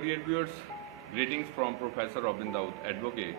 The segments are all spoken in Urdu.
dear viewers, greetings from Professor Robin Daud, advocate.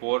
4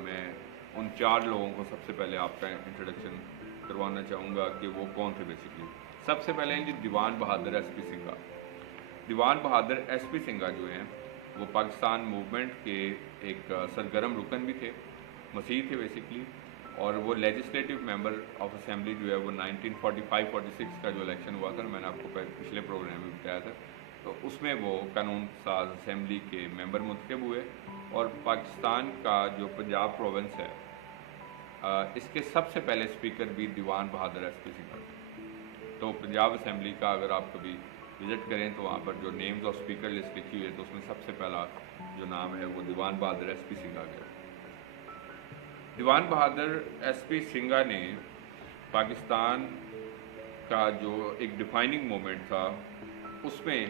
میں ان 4 لوگوں کو سب سے پہلے آپ کا انٹروڈکشن کروانا چاہوں گا کہ وہ کون تھے بیسکلی. سب سے پہلے ہیں جی دیوان بہادر ایس پی سنگھا. دیوان بہادر ایس پی سنگھا جو ہیں وہ پاکستان موومنٹ کے ایک سرگرم رکن بھی تھے, مسیح تھے بیسکلی, اور وہ لیجسلیٹو ممبر آف اسمبلی جو ہے وہ 1945-46 کا جو الیکشن ہوا تھا, میں نے آپ کو پچھلے پروگرام میں بتایا تھا, تو اس میں وہ قانون ساز اسمبلی کے ممبر منتخب ہوئے. اور پاکستان کا جو پنجاب پروونس ہے اس کے سب سے پہلے اسپیکر بھی دیوان بہادر ایس پی سنگھا تھے. تو پنجاب اسمبلی کا اگر آپ کبھی وزٹ کریں تو وہاں پر جو نیمز آف اسپیکر لسٹ لکھی ہوئی ہے تو اس میں سب سے پہلا جو نام ہے وہ دیوان بہادر ایس پی سنگھا کا. دیوان بہادر ایس پی سنگھا نے پاکستان کا جو ایک ڈیفائننگ مومنٹ تھا اس میں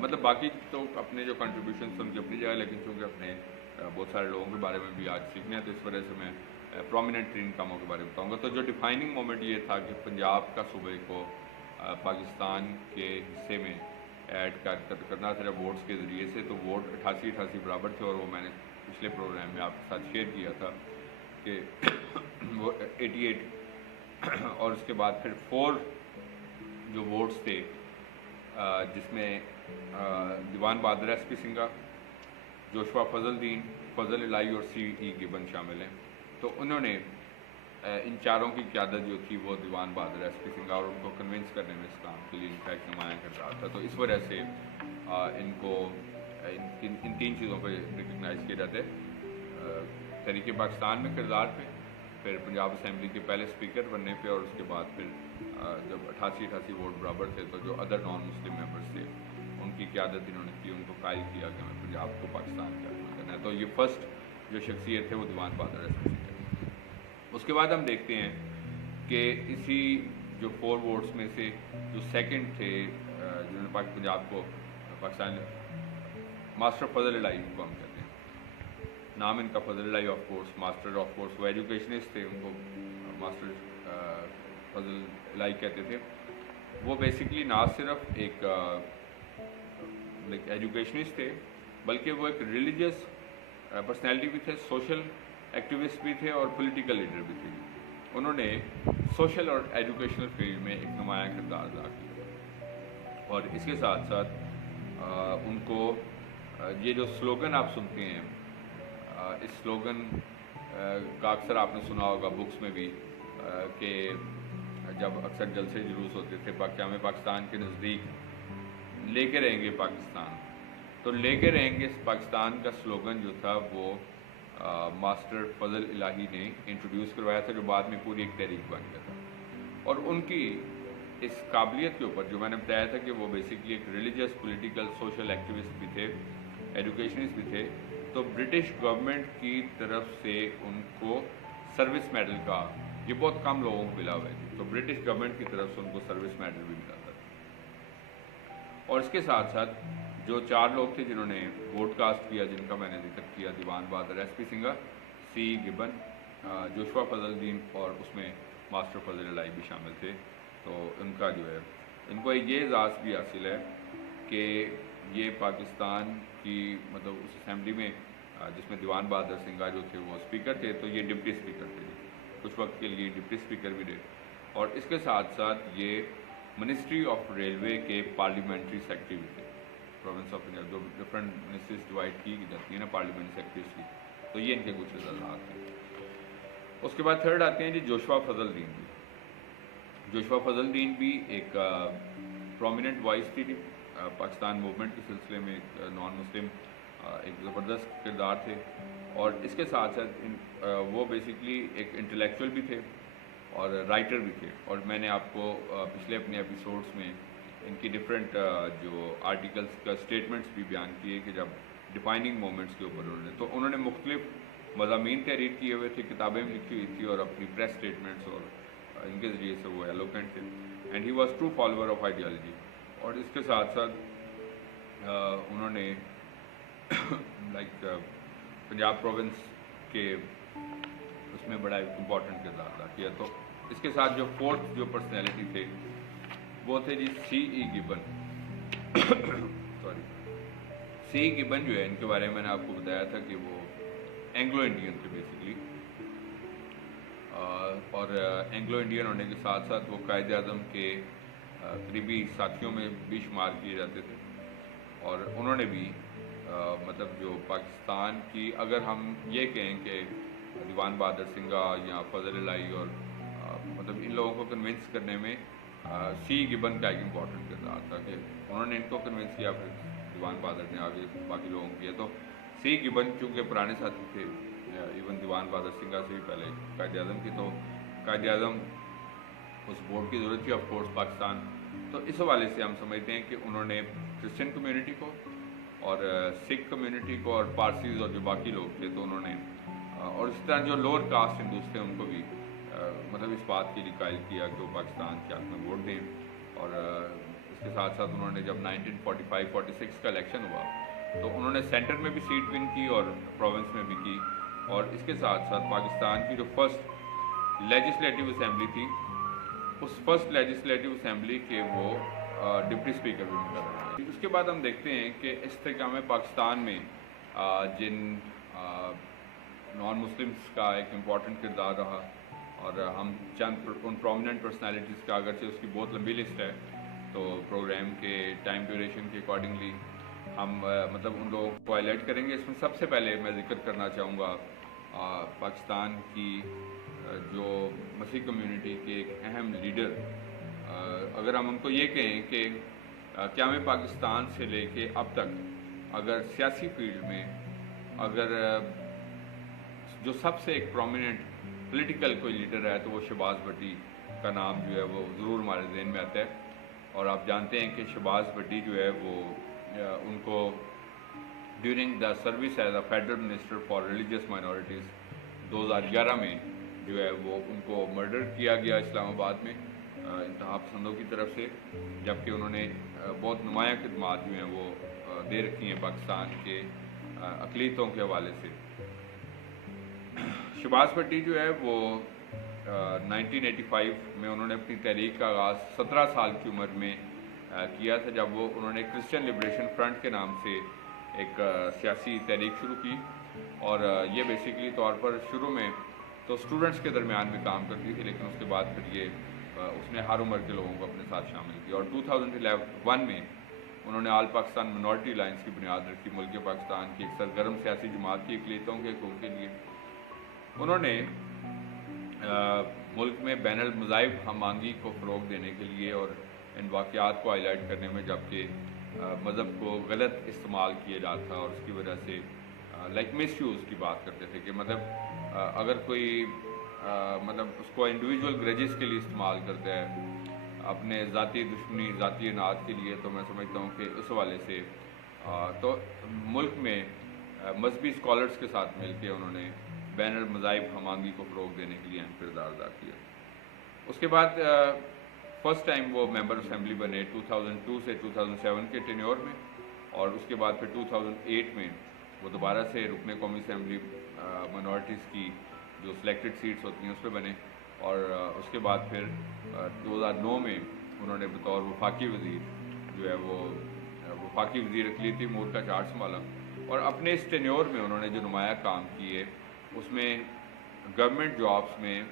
مطلب باقی تو اپنے جو کنٹریبیوشنس ان کی اپنی جگہ, لیکن چونکہ اپنے بہت سارے لوگوں کے بارے میں بھی آج سیکھنے ہیں تو اس وجہ سے میں پرومیننٹ ترین کاموں کے بارے میں بتاؤں گا. تو جو ڈیفائننگ مومنٹ یہ تھا کہ پنجاب کا صوبے کو پاکستان کے حصے میں ایڈ کرنا تھا ووٹس کے ذریعے سے, تو ووٹ 88 برابر تھے, اور وہ میں نے پچھلے پروگرام میں آپ کے ساتھ شیئر کیا تھا کہ وہ 88, اور اس کے بعد پھر 4 جو ووٹس تھے جس میں دیوان بہادر ایس پی سنگھا, جوشوا فضل الدین, فضل الہی اور سی ای گبن شامل ہیں. تو انہوں نے ان 4 کی قیادت جو تھی وہ دیوان بہادر ایس پی سنگھا, اور ان کو کنونس کرنے میں اس کام کے لیے ان کا ایک نمایاں کردار تھا. تو اس وجہ سے ان کو ان 3 چیزوں پہ ریکگنائز کیا جاتا ہے, تحریک پاکستان میں کردار پہ, پھر پنجاب اسمبلی کے پہلے اسپیکر بننے پہ, اور اس کے بعد پھر جب 88 ووٹ برابر تھے تو جو ادر نان مسلم ممبرس تھے ان کی قیادت انہوں نے کی, ان کو قائل کیا کہ ہمیں پنجاب کو پاکستان کا کرنا ہے. تو یہ فرسٹ جو شخصیت ہے وہ دیوان بہادر ایس پی سنگھا. اس کے بعد ہم دیکھتے ہیں کہ اسی جو 4 ووٹس میں سے جو سیکنڈ تھے جنہوں نے پنجاب کو پاکستان, ماسٹر فضل الہی کو ہم کہتے ہیں, نام ان کا فضل الہی of course, master of course وہ ایجوکیشنسٹ تھے, ان کو ماسٹر فضل الہی کہتے تھے. وہ بیسکلی نہ صرف ایک ایجوکیشنسٹ تھے بلکہ وہ ایک ریلیجیس پرسنالٹی بھی تھے, سوشل ایکٹیوسٹ بھی تھے اور پولیٹیکل لیڈر بھی تھے. انہوں نے سوشل اور ایجوکیشنل فیلڈ میں ایک نمایاں کردار ادا کیا, اور اس کے ساتھ ساتھ ان کو یہ جو سلوگن آپ سنتے ہیں, اس سلوگن کا اکثر آپ نے سنا ہوگا بکس میں بھی کہ جب اکثر جلسے جلوس ہوتے تھے کہ ہمیں پاکستان کے نزدیک لے کے رہیں گے پاکستان, تو لے کے رہیں گے پاکستان کا سلوگن جو تھا وہ ماسٹر فضل الہی نے انٹروڈیوس کروایا تھا, جو بعد میں پوری ایک تحریک بن گیا تھا. اور ان کی اس قابلیت کے اوپر جو میں نے بتایا تھا کہ وہ بیسکلی ایک ریلیجیس پولیٹیکل سوشل ایکٹیوسٹ بھی تھے, ایجوکیشنسٹ بھی تھے, تو برٹش گورنمنٹ کی طرف سے ان کو سروس میڈل کا, یہ بہت کم لوگوں کو ملا ہوا ہے, تو برٹش گورنمنٹ کی طرف سے ان کو سروس میڈل بھی ملا تھا. اور اس کے ساتھ ساتھ جو 4 لوگ تھے جنہوں نے ووٹ کاسٹ کیا, جن کا میں نے ذکر کیا, دیوان بہادر ایس پی سنگھا, سی گبن, جوشوا فضل الدین, اور اس میں ماسٹر فضل الہی بھی شامل تھے. تو ان کا جو ہے ان کو یہ اعزاز بھی حاصل ہے کہ یہ پاکستان کی مطلب اس اسمبلی میں جس میں دیوان بہادر سنگھا جو تھے وہ اسپیکر تھے, تو یہ ڈپٹی اسپیکر تھے, کچھ وقت کے لیے ڈپٹی اسپیکر بھی رہے. اور اس کے ساتھ ساتھ یہ منسٹری آف ریلوے کے پارلیمنٹری سیکرٹری بھی تھے. پروونس آف پنجاب جو ڈفرینٹ منسٹریز ڈیوائڈ کی جاتی ہیں نا پارلیمنٹ سیکرٹریز کی, تو یہ ان کے کچھ اعزازات ہیں. اس کے بعد تھرڈ آتے ہیں جی جوشوا فضل الدین بھی. جوشوا فضل الدین بھی ایک پرومیننٹ وائس تھی پاکستان موومنٹ کے سلسلے میں, نان مسلم ایک زبردست کردار تھے. اور اس کے ساتھ ساتھ وہ بیسکلی ایک انٹلیکچوئل بھی تھے اور رائٹر بھی تھے. اور میں نے آپ کو پچھلے اپنے ایپیسوڈس میں ان کی ڈفرینٹ جو آرٹیکلس کا اسٹیٹمنٹس بھی بیان کیے کہ جب ڈیفائننگ مومنٹس کے اوپر تو انہوں نے مختلف مضامین تحریر کیے ہوئے تھے, کتابیں بھی لکھی ہوئی تھی, اور اپنی پریس اسٹیٹمنٹس اور ان کے ذریعے سے وہ ایلوکینٹ تھے. And he was true follower of ideology. اور اس کے ساتھ ساتھ انہوں نے لائک پنجاب پروونس کے اس میں بڑا امپورٹنٹ کردار ادا کیا. تو اس کے ساتھ جو 4th جو پرسنالٹی تھے وہ تھے جی سی ای گبن. سوری, سی ای گبن جو ہے ان کے بارے میں نے آپ کو بتایا تھا کہ وہ اینگلو انڈین تھے بیسکلی، اور اینگلو انڈین ہونے کے ساتھ ساتھ وہ قائد اعظم کے قریبی ساتھیوں میں بھی شمار کیے جاتے تھے، اور انہوں نے بھی مطلب جو پاکستان کی، اگر ہم یہ کہیں کہ دیوان بہادر سنگھا یا فضل الہی اور مطلب ان لوگوں کو کنونس کرنے میں سی گبن کا ایک امپورٹنٹ کردار تھا کہ انہوں نے ان کو کنونس کیا، پھر دیوان بہادر نے آگے باقی لوگوں کو کیا. تو سی گبن چونکہ پرانے ساتھی تھے ایون دیوان بہادر سنگھا سے بھی پہلے قائد اعظم کی، تو قائد اعظم کو سپورٹ کی ضرورت تھی آف کورس پاکستان. تو اس حوالے سے ہم سمجھتے ہیں کہ انہوں نے کرسچن کمیونٹی کو اور سکھ کمیونٹی کو اور پارسیز اور جو باقی لوگ تھے تو انہوں نے، اور اس طرح جو لوور کاسٹ ہندوز تھے ان کو بھی مطلب اس بات کے لیے قائل کیا کہ وہ پاکستان کے حق میں ووٹ دیں. اور اس کے ساتھ ساتھ انہوں نے جب 1945-46 کا الیکشن ہوا تو انہوں نے سینٹر میں بھی سیٹ ون کی اور پروونس میں بھی کی، اور اس کے ساتھ ساتھ پاکستان کی جو فرسٹ لیجسلیٹو اسمبلی تھی اس فرسٹ لیجسلیٹو اسمبلی کے وہ ڈپٹی اسپیکر بھی مقرر رہے. اس کے بعد ہم دیکھتے ہیں کہ استحکام پاکستان میں جن نان مسلمس کا ایک امپورٹنٹ کردار رہا، اور ہم چند ان پرومیننٹ پرسنالٹیز کا، اگرچہ اس کی بہت لمبی لسٹ ہے تو پروگرام کے ٹائم ڈیوریشن کے اکارڈنگلی ہم مطلب ان لوگوں کو ہائی لائٹ کریں گے. اس میں سب سے پہلے میں ذکر کرنا چاہوں گا پاکستان کی جو مسیح کمیونٹی کے ایک اہم لیڈر، اگر ہم ان کو یہ کہیں کہ قیام پاکستان سے لے کے اب تک اگر سیاسی فیلڈ میں اگر جو سب سے ایک پرومیننٹ پولیٹیکل کوئی لیڈر ہے تو وہ شہباز بھٹی کا نام جو ہے وہ ضرور ہمارے ذہن میں آتا ہے. اور آپ جانتے ہیں کہ شہباز بھٹی جو ہے وہ ان کو during the service as a federal minister for religious minorities 2011 میں جو ہے وہ ان کو مرڈر کیا گیا اسلام آباد میں انتہا پسندوں کی طرف سے، جبکہ انہوں نے بہت نمایاں خدمات جو ہیں وہ دے رکھی ہیں پاکستان کے اقلیتوں کے حوالے سے. شہباز بھٹی جو ہے وہ 1985 میں انہوں نے اپنی تحریک کا آغاز 17 سال کی عمر میں کیا تھا، جب وہ انہوں نے کرسچن لبریشن فرنٹ کے نام سے ایک سیاسی تحریک شروع کی. اور یہ بیسیکلی طور پر شروع میں تو اسٹوڈنٹس کے درمیان بھی کام کرتی تھی، لیکن اس کے بعد پھر یہ اس نے ہر عمر کے لوگوں کو اپنے ساتھ شامل کیا. اور 2011 میں انہوں نے آل پاکستان منورٹی الائنس کی بنیاد رکھی، ملک پاکستان کی ایک سرگرم سیاسی جماعت کی اقلیتوں کے حقوق کے لیے. انہوں نے ملک میں بین المذاہب ہم آہنگی کو فروغ دینے کے لیے اور ان واقعات کو ہائی لائٹ کرنے میں، جبکہ مذہب کو غلط استعمال کیا جاتا تھا اور اس کی وجہ سے لائک مس یوز کی بات کرتے تھے کہ مطلب اگر کوئی مطلب اس کو انڈیویجول گریجز کے لیے استعمال کرتا ہے اپنے ذاتی دشمنی ذاتی اناج کے لیے، تو میں سمجھتا ہوں کہ اس حوالے سے تو ملک میں مذہبی اسکالرس کے ساتھ مل کے انہوں نے بین المذاہب ہم آہنگی کو فروغ دینے کے لیے اہم کردار ادا کیا. اس کے بعد فرسٹ ٹائم وہ ممبر اسمبلی بنے 2002 سے 2007 کے ٹینیور میں، اور اس کے بعد پھر 2008 میں وہ دوبارہ سے رکن قومی اسمبلی مائنورٹیز کی جو سلیکٹڈ سیٹس ہوتی ہیں اس پہ بنے. اور اس کے بعد پھر 2009 میں انہوں نے بطور وفاقی وزیر جو ہے وہ وفاقی وزیر اقلیتی امور کا چارج سنبھالا. اور اپنے اس ٹینیور میں انہوں نے جو نمایاں کام کیے اس میں گورنمنٹ جابس میں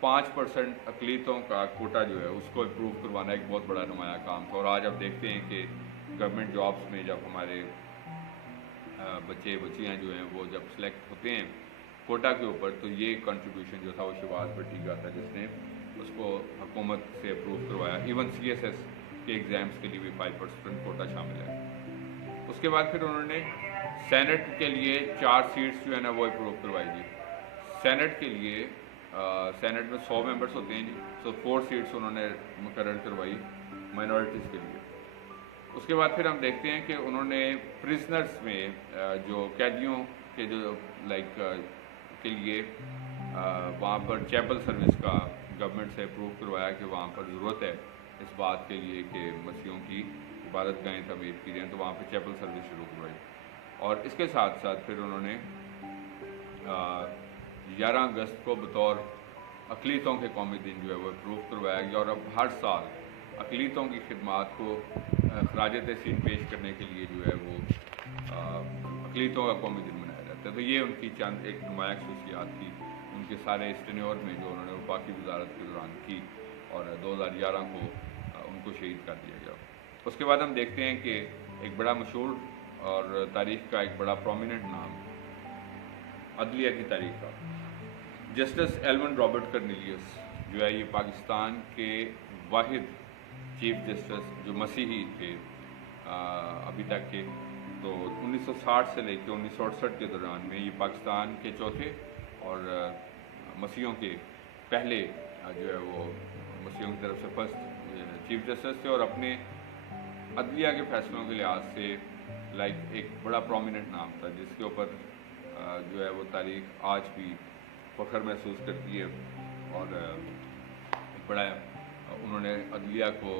5% اقلیتوں کا کوٹا جو ہے اس کو امپروو کروانا ایک بہت بڑا نمایاں کام تھا. اور آج آپ دیکھتے ہیں کہ گورنمنٹ جابس میں جب ہمارے بچے بچیاں جو ہیں وہ جب سلیکٹ ہوتے ہیں کوٹا کے اوپر، تو یہ کنٹریبیوشن جو تھا وہ شہباز بھٹی کا تھا جس نے اس کو حکومت سے اپروو کروایا. ایون CSS کے ایگزامس کے لیے بھی 5% کوٹا شامل ہے. اس کے بعد پھر انہوں نے سینٹ کے لیے 4 سیٹس جو ہے نا وہ اپروو کروائی تھی. سینٹ کے لیے سینٹ میں 100 ممبرس ہوتے ہیں جی، سو 4 سیٹس انہوں نے مقرر کروائی مائنورٹیز کے لیے. اس کے بعد پھر ہم دیکھتے ہیں کہ انہوں نے پرزنرس میں جو قیدیوں کے جو لائک کے لیے وہاں پر چیپل سروس کا گورنمنٹ سے اپروو کروایا کہ وہاں پر ضرورت ہے اس بات کے لیے کہ مسیحوں کی عبادت گاہیں تعمیر کی جائیں، تو وہاں پہ چیپل سروس شروع کروائی. اور اس کے ساتھ ساتھ پھر انہوں نے 11 اگست کو بطور اقلیتوں کے قومی دن جو ہے وہ اپروو کروایا گیا. اور اب ہر سال اقلیتوں کی خدمات کو خراج تحسین پیش کرنے کے لیے جو ہے وہ اقلیتوں کا قومی دن منایا جاتا سکتے ہیں. تو یہ ان کی چند ایک نمایاں خصوصیات تھی ان کے سارے اس ٹینیور میں جو انہوں نے وفاقی وزارت کے دوران کی, اور 2011 کو ان کو شہید کر دیا گیا. اس کے بعد ہم دیکھتے ہیں کہ ایک بڑا مشہور اور تاریخ کا ایک بڑا پرومیننٹ نام عدلیہ کی تاریخ کا جسٹس ایلمنڈ رابرٹ کرنیلیس جو ہے, یہ پاکستان کے واحد چیف جسٹس جو مسیحی تھے ابھی تک کے. تو 1960 سے لے کے 1968 کے دوران میں یہ پاکستان کے چوتھے اور مسیحیوں کے پہلے جو ہے وہ مسیحیوں کی طرف سے فرسٹ چیف جسٹس تھے, اور اپنے عدلیہ کے فیصلوں کے لحاظ سے ایک بڑا پرومیننٹ نام تھا جس کے اوپر جو ہے وہ تاریخ آج بھی فخر محسوس کرتی ہے. اور ایک بڑا انہوں نے عدلیہ کو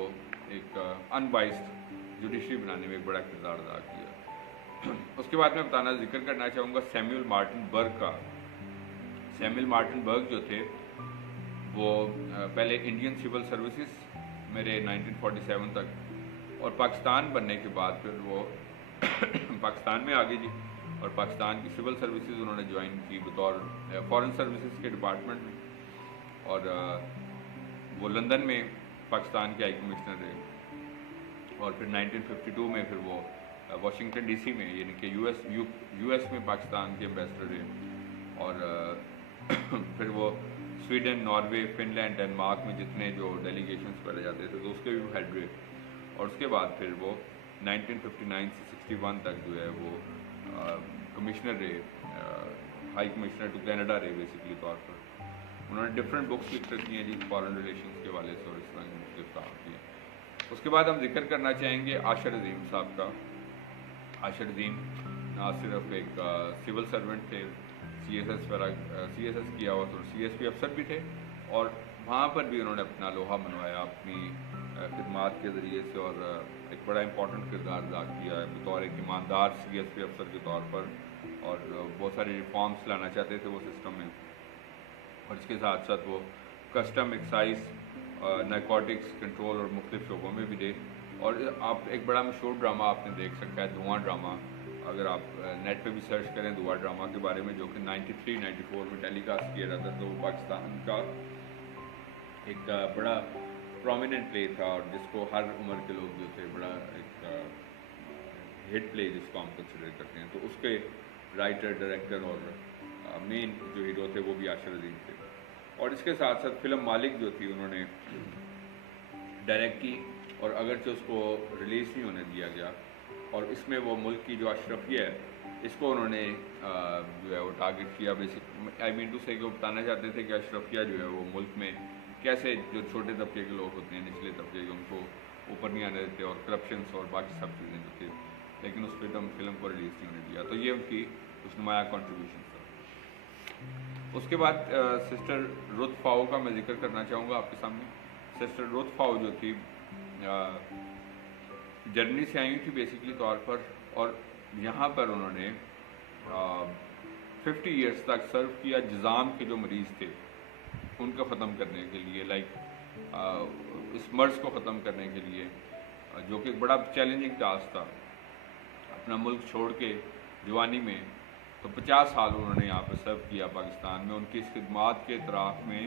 ایک ان بائسڈ جوڈیشری بنانے میں ایک بڑا کردار ادا کیا. اس کے بعد میں ذکر کرنا چاہوں گا سیموئل مارٹن برگ کا. سیموئل مارٹن برگ جو تھے وہ پہلے انڈین سول سروسز میرے 1947 تک, اور پاکستان بننے کے بعد پھر وہ پاکستان میں آگے جی, اور پاکستان کی سول سروسز انہوں نے جوائن کی بطور فارن سروسز کے ڈپارٹمنٹ میں, اور وہ لندن میں پاکستان کے ہائی کمشنر رہے, اور پھر 1952 میں پھر وہ واشنگٹن ڈی سی میں یعنی کہ یو ایس میں پاکستان کے ایمبیسڈر رہے, اور پھر وہ Sweden, Norway, Finland, Denmark میں جتنے جو ڈیلیگیشنز پڑے جاتے تھے تو اس کے بھی ہیڈ رہے, اور اس کے بعد پھر وہ 1959 سے 61 تک جو ہے وہ کمشنر رہے, ہائی کمشنر ٹو کینیڈا رہے بیسکلی طور پر. انہوں نے ڈفرینٹ بکس لکھ رکھی ہیں جی فارن ریلیشنز کے حوالے سے اور اس طرح کے مختلف کام کیے. اس کے بعد ہم ذکر کرنا چاہیں گے عاشر عظیم صاحب کا. عاشر عظیم نہ صرف ایک سول سرونٹ تھے, سی ایس ایس کیا ہوا تو سی ایس پی افسر بھی تھے, اور وہاں پر بھی انہوں نے اپنا لوہا منوایا اپنی خدمات کے ذریعے سے, اور ایک بڑا امپورٹنٹ کردار ادا کیا ہے بطور ایک ایماندار سی ایس پی افسر کے طور پر, اور بہت سارے ریفارمس لانا چاہتے تھے وہ سسٹم میں, اور اس کے ساتھ ساتھ وہ کسٹم, ایکسائز, نارکوٹکس کنٹرول اور مختلف شعبوں میں بھی دے. اور آپ ایک بڑا مشہور ڈرامہ آپ نے دیکھ سکتا ہے دھواں ڈرامہ, اگر آپ نیٹ پہ بھی سرچ کریں دھواں ڈرامہ کے بارے میں, جو کہ 93-94 میں ٹیلی کاسٹ کیا جاتا, تو وہ پاکستان کا ایک بڑا پرومیننٹ پلے تھا, اور جس کو ہر عمر کے لوگ جو تھے بڑا ایک ہٹ پلے جس کو ہم کنسیڈر کرتے ہیں. تو اس کے رائٹر, ڈائریکٹر اور مین جو ہیرو تھے وہ بھی عاشر عظیم تھے. اور اس کے ساتھ ساتھ فلم مالک جو تھی انہوں نے ڈائریکٹ کی, اور اگرچہ اس کو ریلیز نہیں ہونے دیا گیا, اور اس میں وہ ملک کی جو اشرفیہ ہے اس کو انہوں نے جو ہے وہ ٹارگٹ کیا. بیسک آئی مین ٹو سے کہ وہ بتانا چاہتے تھے کہ اشرفیہ جو ہے وہ ملک میں کیسے جو چھوٹے طبقے کے لوگ ہوتے ہیں, نچلے طبقے کے, ان کو اوپر نہیں آنے دیتے, اور کرپشنس اور باقی سب چیزیں جو تھے, لیکن اس پہ تو ہم فلم کو ریلیز نہیں ہونے دیا. تو یہ ان کی کچھ نمایاں کنٹریبیوشن تھا. اس کے بعد سسٹر رتھ فاؤ کا میں ذکر کرنا چاہوں گا آپ کے سامنے. سسٹر رتھ فاؤ جو تھی جرمنی سے آئی ہوئی تھی بیسکلی طور پر, اور یہاں پر انہوں نے 50 ایئرس تک سرو کیا جذام کے جو مریض تھے ان کو ختم کرنے کے لیے, اس مرض کو ختم کرنے کے لیے, جو کہ ایک بڑا چیلنجنگ ٹاسک تھا. اپنا ملک چھوڑ کے جوانی میں تو 50 سال انہوں نے یہاں پہ سرو کیا پاکستان میں. ان کی اس خدمات کے اعتراف میں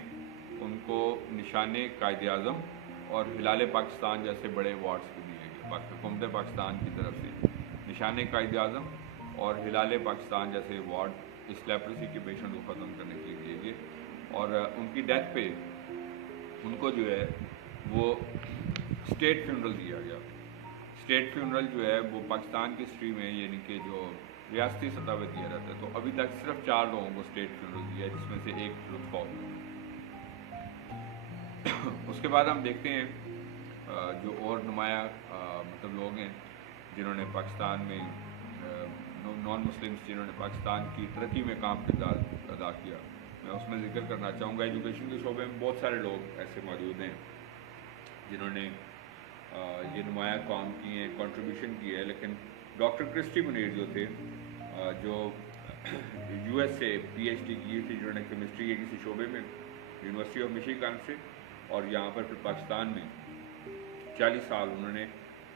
ان کو نشان قائد اعظم اور ہلال پاکستان جیسے بڑے ایوارڈس بھی دیے گئے حکومت پاکستان کی طرف سے. نشان قائد اعظم اور ہلال پاکستان جیسے ایوارڈ اس لیپریسی کے پیشنٹ کو ختم کرنے کے لیے دیے گئے, اور ان کی ڈیتھ پہ ان کو جو ہے وہ اسٹیٹ فیونرل دیا گیا. اسٹیٹ فیونرل جو ہے وہ پاکستان کی ہسٹری میں یعنی کہ جو ریاستی سطح پہ دیا جاتا ہے, تو ابھی تک صرف 4 لوگوں کو اسٹیٹ فیونرل دیا ہے, جس میں سے ایک رتھ فاؤ. اس کے بعد ہم دیکھتے ہیں جو اور نمایاں مطلب لوگ ہیں جنہوں نے پاکستان میں نان مسلمس جنہوں نے پاکستان کی ترقی میں کام کردار ادا کیا. میں اس میں ذکر کرنا چاہوں گا ایجوکیشن کے شعبے میں بہت سارے لوگ ایسے موجود ہیں جنہوں نے یہ نمایاں کام کیے ہیں, کنٹریبیوشن کی ہے. لیکن ڈاکٹر کرسٹی منیر جو تھے جو یو ایس سے پی ایچ ڈی کی تھی, جنہوں نے کیمسٹری کے کسی شعبے میں یونیورسٹی آف مشیگن سے, اور یہاں پر پھر پاکستان میں 40 سال انہوں نے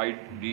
ID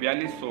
4200